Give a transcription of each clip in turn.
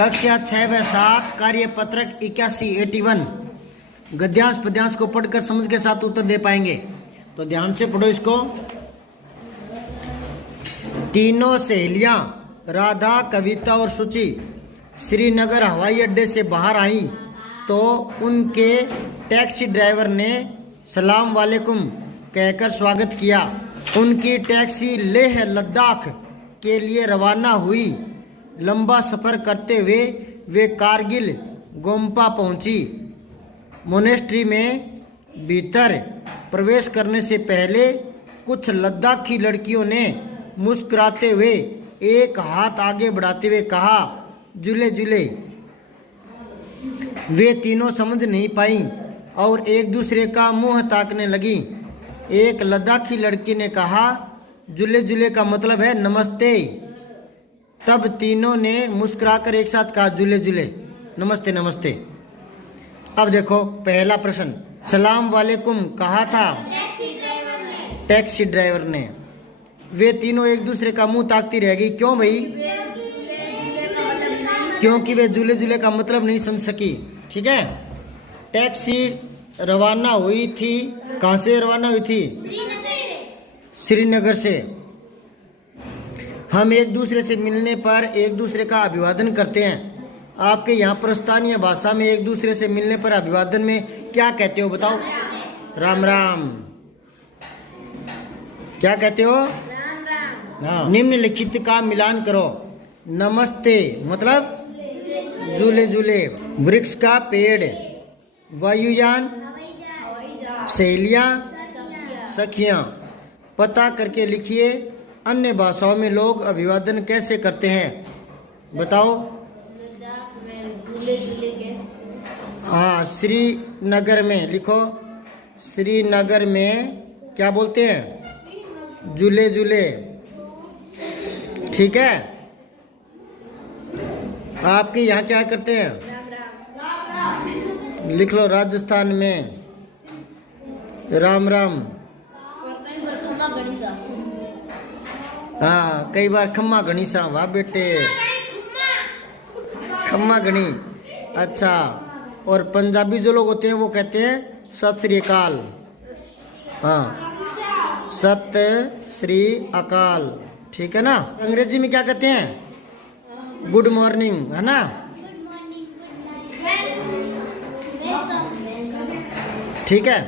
कक्षा 6 व 7 कार्य पत्रक 81 गद्यांश पद्यांश को पढ़कर समझ के साथ उत्तर दे पाएंगे। तो ध्यान से पढ़ो इसको। तीनों सहेलियां राधा, कविता और शुचि श्रीनगर हवाई अड्डे से बाहर आई तो उनके टैक्सी ड्राइवर ने सलाम वालेकुम कहकर स्वागत किया। उनकी टैक्सी लेह लद्दाख के लिए रवाना हुई। लंबा सफ़र करते हुए वे कारगिल गोम्पा पहुंची। मोनेस्ट्री में भीतर प्रवेश करने से पहले कुछ लद्दाखी लड़कियों ने मुस्कुराते हुए एक हाथ आगे बढ़ाते हुए कहा, जुले जुले। वे तीनों समझ नहीं पाई और एक दूसरे का मुंह ताकने लगी। एक लद्दाखी लड़की ने कहा, जुले जुले का मतलब है नमस्ते। तब तीनों ने मुस्कुराकर एक साथ कहा, जुले जुले, नमस्ते नमस्ते। अब देखो पहला प्रश्न, सलाम वालेकुम कहा था टैक्सी ड्राइवर ने। वे तीनों एक दूसरे का मुंह ताकती रह गई। क्यों भाई? क्योंकि वे जुले जुले का मतलब नहीं समझ सकी। ठीक है। टैक्सी रवाना हुई थी। कहाँ से रवाना हुई थी? श्रीनगर से। हम एक दूसरे से मिलने पर एक दूसरे का अभिवादन करते हैं। आपके यहाँ पर स्थानीय भाषा में एक दूसरे से मिलने पर अभिवादन में क्या कहते हो बताओ? राम राम। क्या कहते हो? राम राम। हाँ। निम्नलिखित का मिलान करो। नमस्ते मतलब झूले झूले, वृक्ष का पेड़, वायुयान, सहेलियां, सखियां। पता करके लिखिए अन्य भाषाओं में लोग अभिवादन कैसे करते हैं बताओ? हाँ, श्रीनगर में लिखो। श्रीनगर में क्या बोलते हैं? झूले झूले। ठीक है। आपके यहाँ क्या करते हैं? लिख लो। राजस्थान में राम राम। हाँ, कई बार खम्मा गणिसा। वाह बेटे, खम्मा गणी। अच्छा। और पंजाबी जो लोग होते हैं वो कहते हैं सत श्री अकाल। हाँ, सत श्री अकाल। ठीक है ना। अंग्रेजी में क्या कहते हैं? गुड मॉर्निंग, है ना। ठीक है।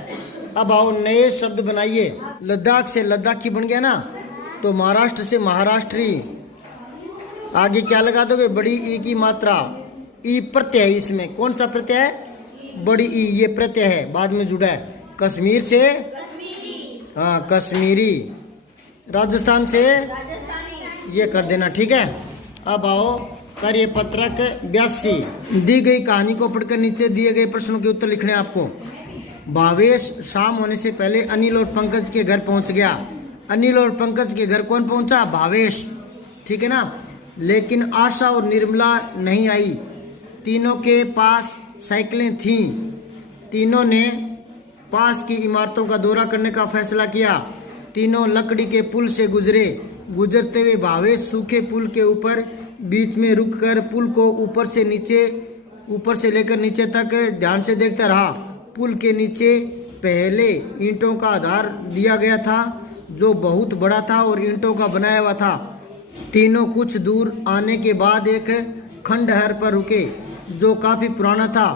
अब आओ नए शब्द बनाइए। लद्दाख से लद्दाखी बन गया ना, तो महाराष्ट्र से महाराष्ट्री। आगे क्या लगा दोगे? बड़ी ई की मात्रा। ई प्रत्यय है इसमें। कौन सा प्रत्यय है? बड़ी ई। ये प्रत्यय है, बाद में जुड़ा है। कश्मीर से हाँ, कश्मीरी। राजस्थान से ये कर देना। ठीक है। अब आओ कार्य पत्रक 82। दी गई कहानी को पढ़कर नीचे दिए गए प्रश्नों के उत्तर लिखने आपको। भावेश शाम होने से पहले अनिल और पंकज के घर पहुंच गया। अनिल और पंकज के घर कौन पहुंचा? भावेश। ठीक है ना। लेकिन आशा और निर्मला नहीं आई। तीनों के पास साइकिलें थीं। तीनों ने पास की इमारतों का दौरा करने का फैसला किया। तीनों लकड़ी के पुल से गुजरे। गुजरते हुए भावेश सूखे पुल के ऊपर बीच में रुककर पुल को ऊपर से लेकर नीचे तक ध्यान से देखता रहा। पुल के नीचे पहले ईंटों का आधार दिया गया था जो बहुत बड़ा था और ईंटों का बनाया हुआ था। तीनों कुछ दूर आने के बाद एक खंडहर पर रुके जो काफी पुराना था।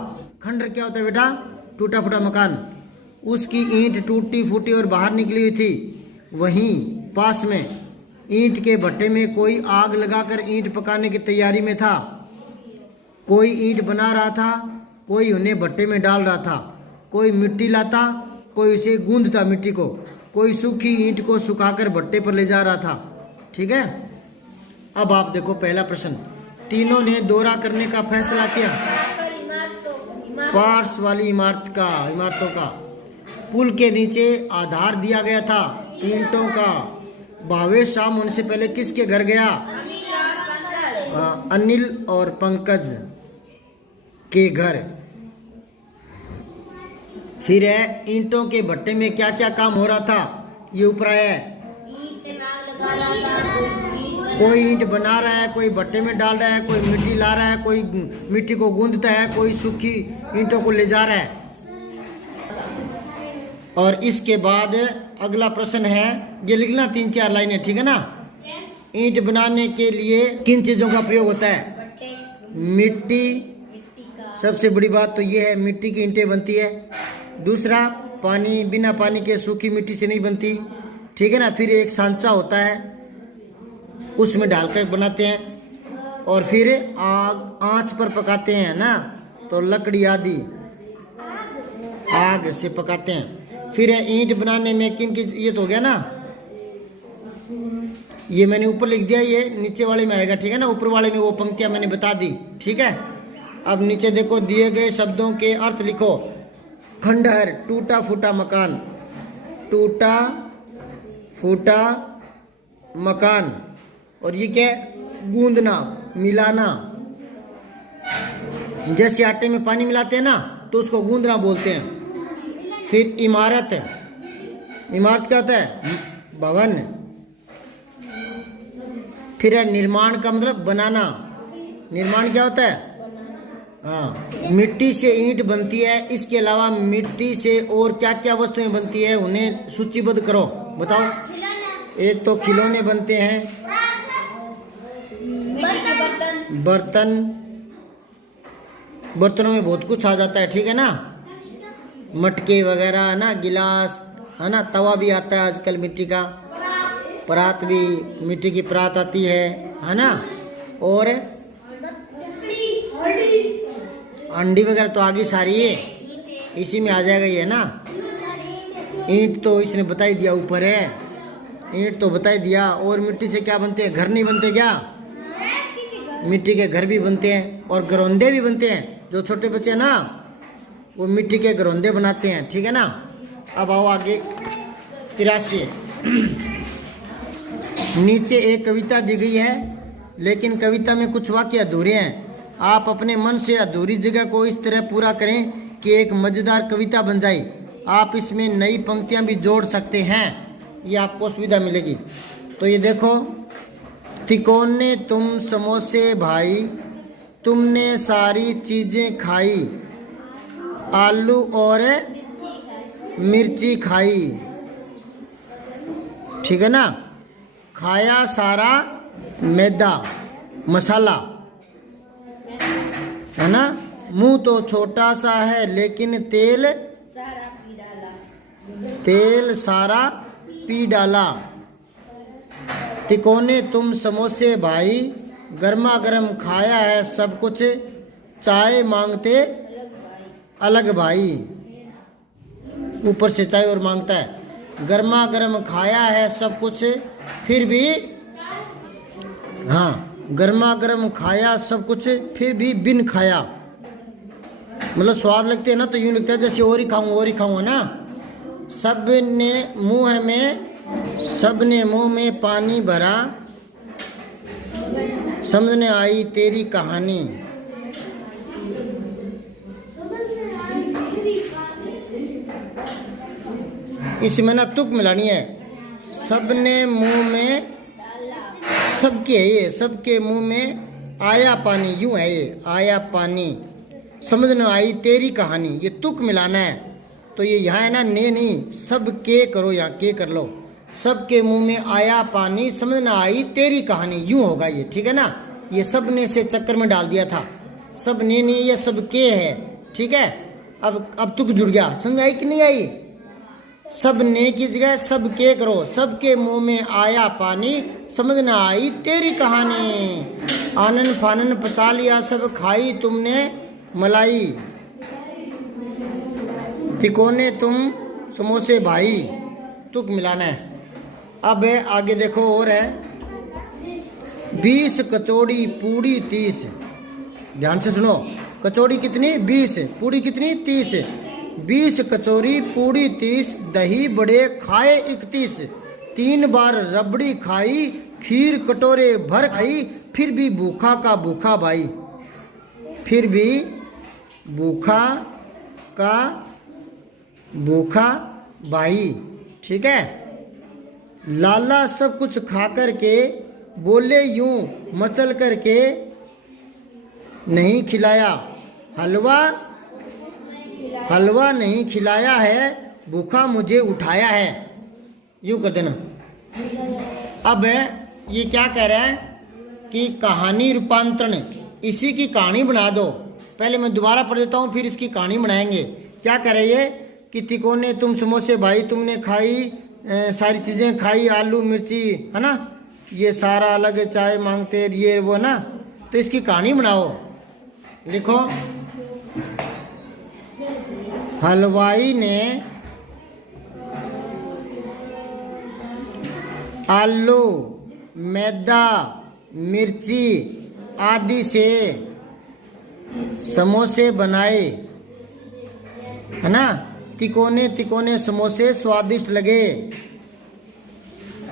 खंडहर क्या होता है बेटा? टूटा फूटा मकान। उसकी ईंट टूटी फूटी और बाहर निकली हुई थी। वहीं पास में ईंट के भट्टे में कोई आग लगाकर ईंट पकाने की तैयारी में था। कोई ईंट बना रहा था, कोई उन्हें भट्टे में डाल रहा था। कोई मिट्टी लाता, कोई उसे गूंदता मिट्टी को, कोई सूखी ईंट को सुखाकर भट्टे पर ले जा रहा था। ठीक है। अब आप देखो पहला प्रश्न। तीनों ने दौरा करने का फैसला किया पार्श्व वाली इमारतों का। पुल के नीचे आधार दिया गया था ईंटों का। भावेश शाम होने से पहले किसके घर गया? अनिल और पंकज के घर। फिर है ईंटों के भट्टे में क्या क्या काम हो रहा था? ये ऊपर है। कोई ईंट बना रहा है, कोई भट्टे में डाल रहा है, कोई मिट्टी ला रहा है, कोई मिट्टी को गूंदता है, कोई सूखी ईंटों को ले जा रहा है। और इसके बाद अगला प्रश्न है, ये लिखना 3-4 लाइनें, ठीक है ना। ईंट बनाने के लिए किन चीजों का प्रयोग होता है? मिट्टी। सबसे बड़ी बात तो ये है, मिट्टी की ईंटें बनती है। दूसरा, पानी, बिना पानी के सूखी मिट्टी से नहीं बनती, ठीक है ना। फिर एक सांचा होता है, उसमें डालकर बनाते हैं। और फिर आंच पर पकाते हैं ना, तो लकड़ी आदि आग से पकाते हैं। फिर ईंट बनाने में किन की, ये तो हो गया ना, ये मैंने ऊपर लिख दिया, ये नीचे वाले में आएगा, ठीक है ना। ऊपर वाले में वो पंक्तियां मैंने बता दी, ठीक है। अब नीचे देखो, दिए गए शब्दों के अर्थ लिखो। खंडहर, टूटा फूटा मकान, टूटा फूटा मकान। और ये क्या है? गूंदना, मिलाना। जैसे आटे में पानी मिलाते हैं ना, तो उसको गूंदना बोलते हैं। फिर इमारत, इमारत क्या होता है? भवन। फिर है निर्माण का मतलब बनाना, निर्माण क्या होता है? हाँ, मिट्टी से ईंट बनती है। इसके अलावा मिट्टी से और क्या क्या वस्तुएं बनती है, उन्हें सूचीबद्ध करो, बताओ। एक तो खिलौने बनते हैं, बर्तन, बर्तनों में बहुत कुछ आ जाता है, ठीक है ना। मटके वगैरह है ना, गिलास है ना, तवा भी आता है आजकल मिट्टी का, परात भी मिट्टी की परात आती है ना। और अंडी वगैरह तो आगे सारी है, इसी में आ जाएगा ये ना। ईंट तो इसने बता ही दिया, ऊपर है ईंट तो बता ही दिया। और मिट्टी से क्या बनते हैं? घर नहीं बनते क्या? मिट्टी के घर भी बनते हैं, और घरौंदे भी बनते हैं। जो छोटे बच्चे हैं ना, वो मिट्टी के घरौंदे बनाते हैं, ठीक है ना। अब आओ आगे, 83। नीचे एक कविता दी गई है, लेकिन कविता में कुछ वाक्य अधूरे हैं। आप अपने मन से अधूरी जगह को इस तरह पूरा करें कि एक मजेदार कविता बन जाए। आप इसमें नई पंक्तियां भी जोड़ सकते हैं, ये आपको सुविधा मिलेगी। तो ये देखो, तिकोने तुम समोसे भाई, तुमने सारी चीजें खाई, आलू और मिर्ची खाई, ठीक है ना। खाया सारा मैदा मसाला, है ना। मुंह तो छोटा सा है, लेकिन तेल सारा पी डाला। तिकोने तुम समोसे भाई, गर्मा गर्म खाया है सब कुछ, चाय मांगते अलग भाई। ऊपर से चाय और मांगता है। गर्मा गर्म खाया है सब कुछ, फिर भी, हाँ, गर्मा गर्म खाया सब कुछ, फिर भी बिन खाया। मतलब स्वाद लगते हैं ना, तो यूँ लगता है जैसे और ही खाऊं ना। सबने मुंह में पानी भरा, समझने आई तेरी कहानी। इसमें ना तुक मिलानी है। सबने मुंह में, सबके है ये, सबके मुंह में आया पानी, यूं है ये, आया पानी, समझ न आई तेरी कहानी। ये तुक मिलाना है। तो ये यहाँ है ना, ने नहीं, सब के करो, यहाँ के कर लो। सबके मुंह में आया पानी, समझ न आई तेरी कहानी, यूं होगा ये, ठीक है ना। ये सब ने से चक्कर में डाल दिया था, सब ने नहीं, ये सब के है, ठीक है। अब तुक जुड़ गया, समझ आई कि नहीं आई? सब ने की जगह सब के करो। सबके मुंह में आया पानी, समझ न आई तेरी कहानी, आनन फानन पचा लिया सब, खाई तुमने मलाई। तिकोने तुम समोसे भाई, तुक मिलाना है। अब है आगे देखो, और है 20 कचौड़ी पूड़ी 30। ध्यान से सुनो, कचौड़ी कितनी? 20, पूड़ी कितनी? 30। 20 कचौरी पूड़ी 30, दही बड़े खाए 31, 3 बार रबड़ी खाई, खीर कटोरे भर खाई, फिर भी भूखा का भूखा भाई, फिर भी भूखा का भूखा भाई, ठीक है। लाला सब कुछ खा कर के बोले यूं मचल करके नहीं खिलाया, हलवा हलवा नहीं खिलाया है, भूखा मुझे उठाया है। यूं कर देना। अब ये क्या कह रहा है कि कहानी रूपांतरण, इसी की कहानी बना दो। पहले मैं दोबारा पढ़ देता हूँ, फिर इसकी कहानी बनाएंगे। क्या कह रही है कि तिकोने तुम समोसे भाई तुमने खाई, सारी चीज़ें खाई, आलू मिर्ची है ना, ये सारा अलग चाय मांगते ये वो ना, तो इसकी कहानी बनाओ। लिखो, हलवाई ने आलू मैदा मिर्ची आदि से समोसे बनाए, है ना। तिकोने तिकोने समोसे स्वादिष्ट लगे,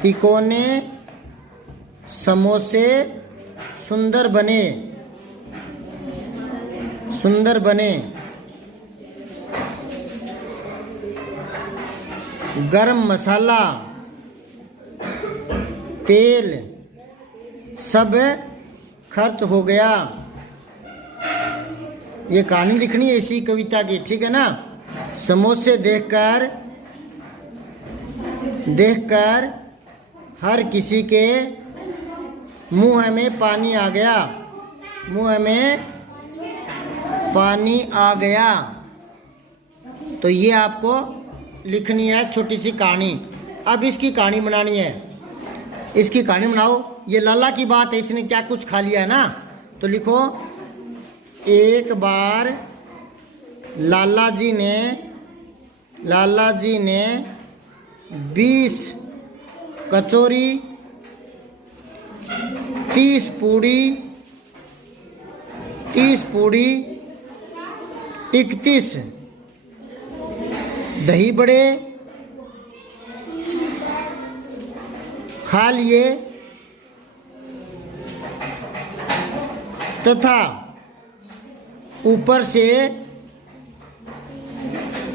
तिकोने समोसे सुंदर बने, सुंदर बने। गरम मसाला तेल सब खर्च हो गया। ये कहानी लिखनी है इसी कविता की, ठीक है ना। समोसे देखकर देखकर हर किसी के मुंह में पानी आ गया, मुंह में पानी आ गया। तो ये आपको लिखनी है छोटी सी कहानी। अब इसकी कहानी बनानी है, इसकी कहानी बनाओ। ये लाला की बात है, इसने क्या कुछ खा लिया है ना। तो लिखो, एक बार लाला जी ने 20 कचौरी 30 पूड़ी 31 दही बड़े खा लिए तथा ऊपर से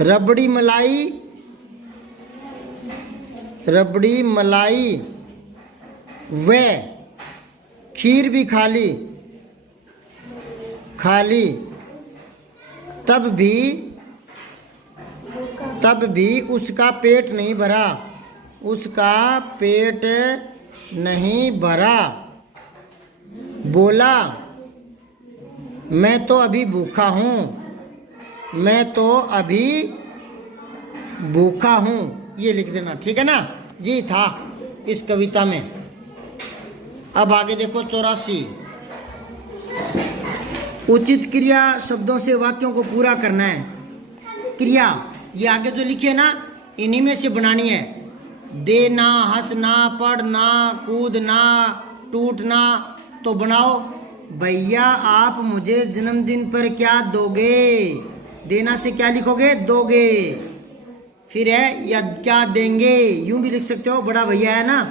रबड़ी मलाई व खीर भी खा ली, तब भी उसका पेट नहीं भरा, उसका पेट नहीं भरा। बोला, मैं तो अभी भूखा हूँ, मैं तो अभी भूखा हूँ। ये लिख देना, ठीक है ना। ये था इस कविता में। अब आगे देखो 84। उचित क्रिया शब्दों से वाक्यों को पूरा करना है। क्रिया ये आगे जो लिखी है ना, इन्हीं में से बनानी है। देना, हंसना, पढ़ना, कूदना, टूटना। तो बनाओ, भैया आप मुझे जन्मदिन पर क्या दोगे। देना से क्या लिखोगे, दोगे। फिर है या क्या देंगे, यूं भी लिख सकते हो, बड़ा भैया है ना,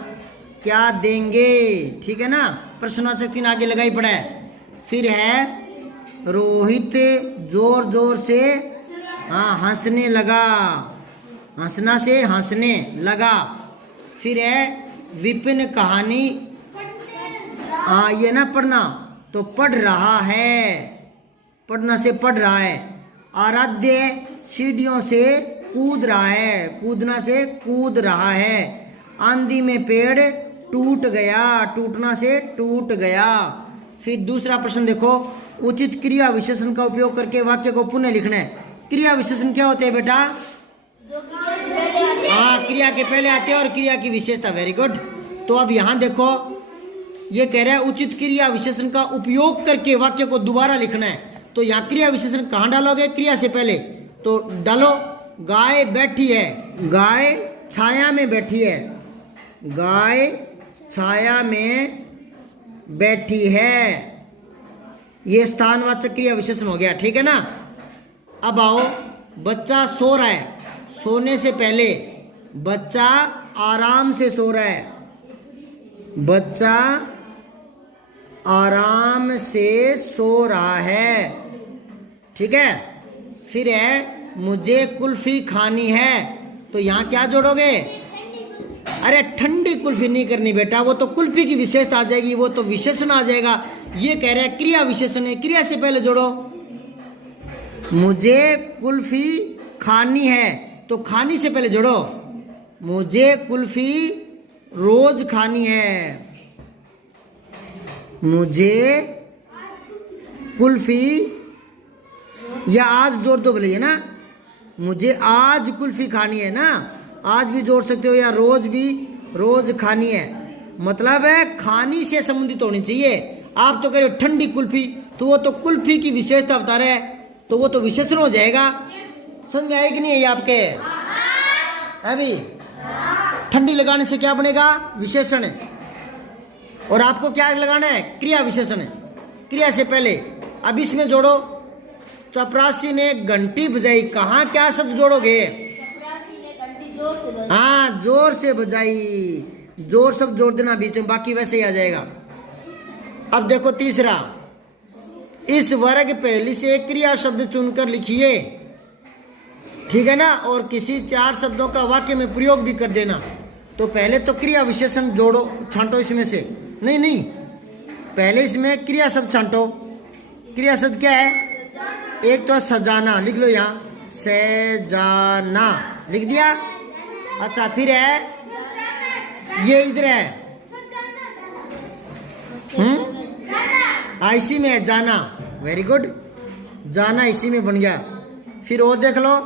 क्या देंगे, ठीक है ना। प्रश्नवाचक चिन्ह आगे लगाई पड़ा है। फिर है रोहित जोर जोर से हंसने लगा, हंसना से हंसने लगा। फिर है विपिन कहानी, ये ना पढ़ना, तो पढ़ रहा है, पढ़ना से पढ़ रहा है। आराध्य सीढ़ियों से कूद रहा है, कूदना से कूद रहा है। आंधी में पेड़ टूट गया, टूटना से टूट गया। फिर दूसरा प्रश्न देखो, उचित क्रिया विशेषण का उपयोग करके वाक्य को पुनः लिखना है। क्रिया विशेषण क्या होते हैं बेटा? क्रिया के पहले आते हैं और क्रिया की विशेषता। Very good. तो अब यहाँ देखो, ये कह रहा है उचित क्रिया विशेषण का उपयोग करके वाक्य को दोबारा लिखना है। तो यहाँ क्रिया विशेषण कहाँ डालोगे? क्रिया से पहले तो डालो, गाय बैठी है, गाय छाया में बैठी है, गाय छाया में बैठी है। ये स्थानवाचक क्रिया विशेषण हो गया, ठीक है ना। अब आओ, बच्चा सो रहा है, सोने से पहले बच्चा आराम से सो रहा है, बच्चा आराम से सो रहा है, ठीक है। फिर है मुझे कुल्फी खानी है, तो यहाँ क्या जोड़ोगे? अरे ठंडी कुल्फी नहीं करनी बेटा, वो तो कुल्फी की विशेषता आ जाएगी, वो तो विशेषण आ जाएगा। ये कह रहे हैं क्रिया विशेषण है, क्रिया से पहले जोड़ो। मुझे कुल्फी खानी है, तो खानी से पहले जोड़ो। मुझे कुल्फी रोज खानी है, मुझे कुल्फी, या आज जोड़ दो बोले ना, मुझे आज कुल्फी खानी है ना, आज भी जोड़ सकते हो, या रोज भी, रोज खानी है। मतलब है खानी से संबंधित होनी चाहिए। आप तो कह रहे हो ठंडी कुल्फी, तो वो तो कुल्फी की विशेषता बता रहे हैं, तो वो तो विशेषण हो जाएगा। समझ में आए कि नहीं है ये आपके? अभी ठंडी लगाने से क्या बनेगा? विशेषण है। और आपको क्या लगाना है? क्रिया विशेषण है, क्रिया से पहले। अब इसमें जोड़ो, चपरासी ने घंटी बजाई, कहाँ क्या शब्द जोड़ोगे? चपरासी ने घंटी जोर से बजाई। हाँ, जोर से बजाई, जोर शब्द जोड़ देना बीच में, बाकी वैसे ही आ जाएगा। अब देखो तीसरा, इस वर्ग पहली से क्रिया शब्द चुनकर लिखिए, ठीक है ना, और किसी 4 शब्दों का वाक्य में प्रयोग भी कर देना। तो पहले तो क्रिया विशेषण जोड़ो, छांटो इसमें से, नहीं पहले इसमें क्रिया शब्द छांटो। क्रिया शब्द क्या है? एक तो सजाना, लिख लो यहाँ, सजाना लिख दिया। अच्छा, फिर है ये इधर है, इसी में है जाना, वेरी गुड, जाना इसी में बन गया। फिर और देख लो,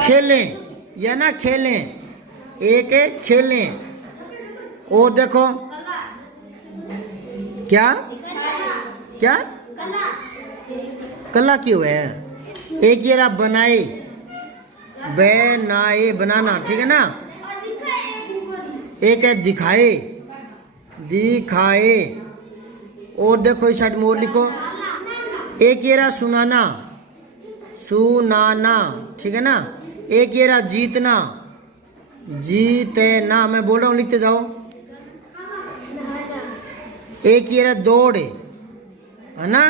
खेलें, या ना खेलें, एक है खेलें। और देखो क्या क्या कला क्यों है? एक ये रहा बनाए, बनाए बनाना, ठीक है ना। एक है दिखाए, दिखाए। और देखो इस साइड में और लिखो, एक ये रहा सुनाना, सुनाना, ठीक है ना। एक ये रहा जीतना, जीतना, मैं बोल रहा हूँ लिखते जाओ। एक ये रहा दौड़, है ना,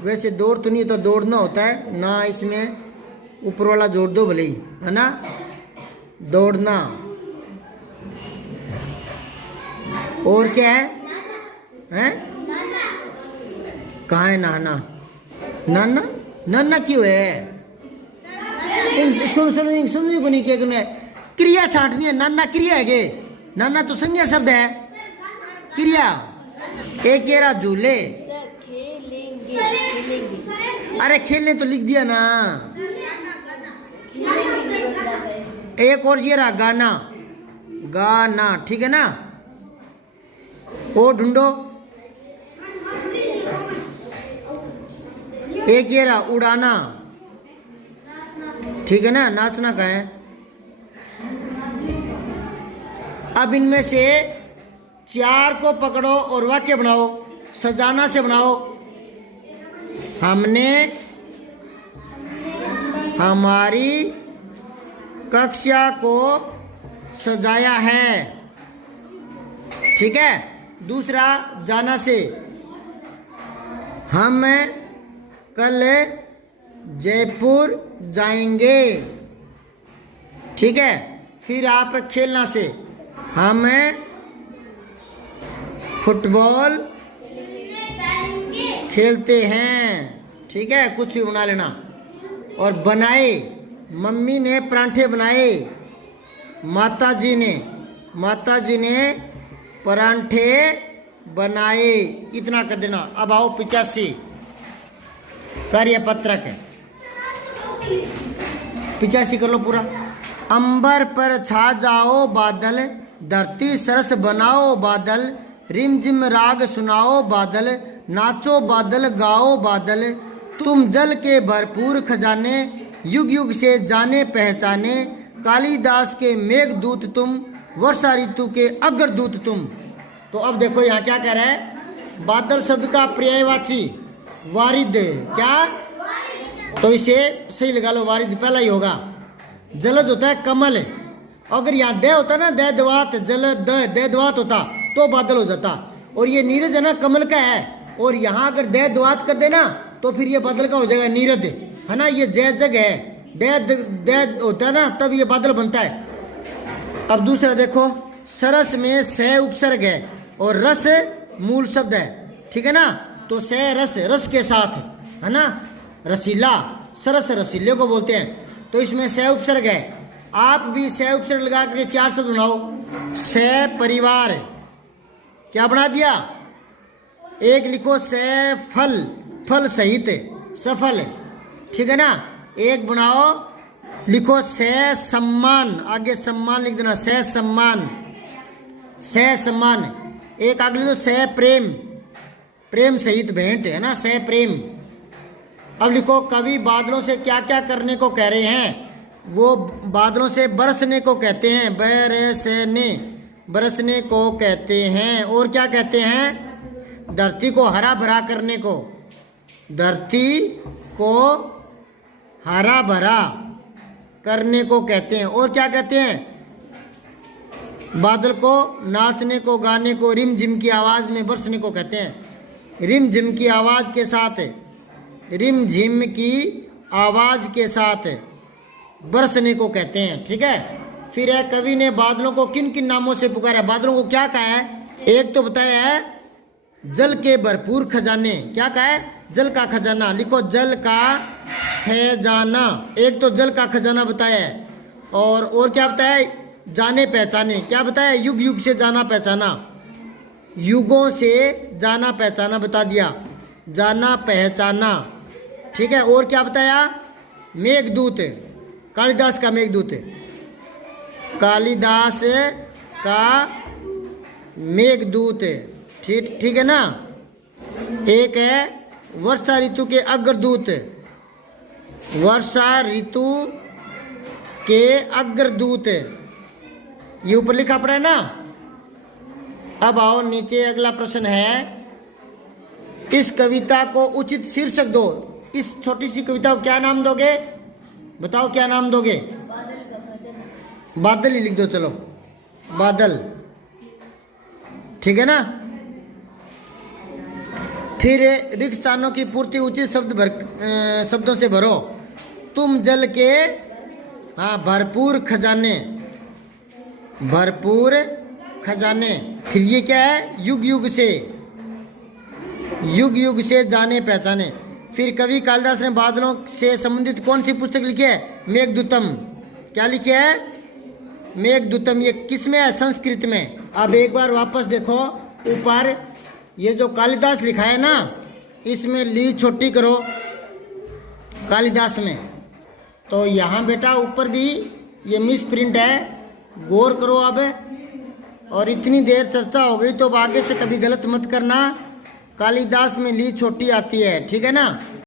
वैसे दौड़ तो नहीं होता, दौड़ना होता है ना, इसमें ऊपर वाला जोड़ दो भले ही, है ना, दौड़ना। और क्या है? हैं? कहाँ है नहाना? नाना, नाना क्यों है? सुन को नहीं क्या क्रिया छांटनी है, नाना क्रिया है गे, नाना तो संज्ञा शब्द है, क्रिया। एक ये रहा झूले, अरे खेलने तो लिख दिया ना। एक और ये रहा गाना, गाना, ठीक है ना। और ढूंढो, एक ये रहा उड़ाना, ठीक है ना, नाचना का है। अब इनमें से 4 को पकड़ो और वाक्य बनाओ, सजाना से बनाओ। हमने हमारी कक्षा को सजाया है, ठीक है। दूसरा जाना से, हम कल जयपुर जाएंगे, ठीक है। फिर आप खेलना से, हम फुटबॉल खेलते हैं, ठीक है, कुछ भी बना लेना। और बनाए, मम्मी ने परांठे बनाए, माताजी ने परांठे बनाए, इतना कर देना। अब आओ 85 कार्य पत्रक, 85 कर लो पूरा। अंबर पर छा जाओ बादल, धरती सरस बनाओ बादल, रिमझिम राग सुनाओ बादल, नाचो बादल गाओ बादल, तुम जल के भरपूर खजाने, युग युग से जाने पहचाने, कालिदास के मेघदूत तुम, वर्षा ऋतु के अग्रदूत तुम। तो अब देखो यहाँ क्या कह रहा है, बादल शब्द का पर्यायवाची वारिद, क्या? तो इसे सही लगा लो, वारिद पहला ही होगा। जलज होता है कमल, अगर यहाँ दे होता ना, दे दवात, जल दे दवात होता तो बादल हो जाता। और ये नीरज है ना, कमल का है, और यहाँ अगर दे दवात कर देना तो फिर ये बादल का हो जाएगा नीरद, है ना। ये जय जग है, दे होता है ना, तब ये बादल बनता है। अब दूसरा देखो, सरस में से उपसर्ग है और रस मूल शब्द है, ठीक है ना। तो से रस, रस के साथ है ना, रसीला, सरस रसीले को बोलते हैं, तो इसमें से उपसर्ग है। आप भी से उपसर्ग लगा करके 4 शब्द बनाओ। से परिवार, क्या बना दिया? एक लिखो से फल, फल सहित, सफल, ठीक है ना। एक बनाओ, लिखो से सम्मान, आगे सम्मान लिख देना, से सम्मान, से सम्मान। एक आगे लिखो से प्रेम, प्रेम सहित भेंट, है ना, से प्रेम। अब लिखो कवि बादलों से क्या क्या करने को कह रहे हैं? वो बादलों से बरसने को कहते हैं, बरसने, बरसने को कहते हैं। और क्या कहते हैं? धरती को हरा भरा करने को, धरती को हरा भरा करने को कहते हैं। और क्या कहते हैं? बादल को नाचने को, गाने को, रिम झिम की आवाज़ में बरसने को कहते हैं। रिम झिम की आवाज़ के साथ, रिम झिम की आवाज़ के साथ बरसने को कहते हैं, ठीक है। फिर है कवि ने बादलों को किन किन नामों से पुकारा? बादलों को क्या कहा है? एक तो बताया है जल के भरपूर खजाने, क्या कहा है? जल का खजाना, लिखो जल का खजाना। एक तो जल का खजाना बताया है, और क्या बताया है? जाने पहचाने, क्या बताया? युग युग से जाना पहचाना, युगों से जाना पहचाना बता दिया, जाना पहचाना, ठीक है। और क्या बताया? मेघदूत, कालिदास का मेघदूत, कालिदास का मेघदूत, ठीक है ना। एक है वर्षा ऋतु के अग्रदूत, वर्षा ऋतु के अग्रदूत, ये ऊपर लिखा पड़ा है ना। अब आओ नीचे, अगला प्रश्न है, इस कविता को उचित शीर्षक दो। इस छोटी सी कविता को क्या नाम दोगे? बताओ क्या नाम दोगे? बादल का भजन। बादल ही लिख दो, चलो बादल, ठीक है ना। फिर रिक्त स्थानों की पूर्ति उचित शब्दों से भरो। तुम जल के, हाँ, भरपूर खजाने, भरपूर खजाने। फिर ये क्या है? युग युग से, युग युग से जाने पहचाने। फिर कवि कालिदास ने बादलों से संबंधित कौन सी पुस्तक लिखी है? मेघदूतम, क्या लिखी है? मेघदूतम। ये किस में है? संस्कृत में। अब एक बार वापस देखो ऊपर, ये जो कालिदास लिखा है ना, इसमें ली छोटी करो कालिदास में, तो यहाँ बेटा ऊपर भी ये मिस प्रिंट है, गौर करो अब। और इतनी देर चर्चा हो गई तो अब आगे से कभी गलत मत करना, कालिदास में ली छोटी आती है, ठीक है ना।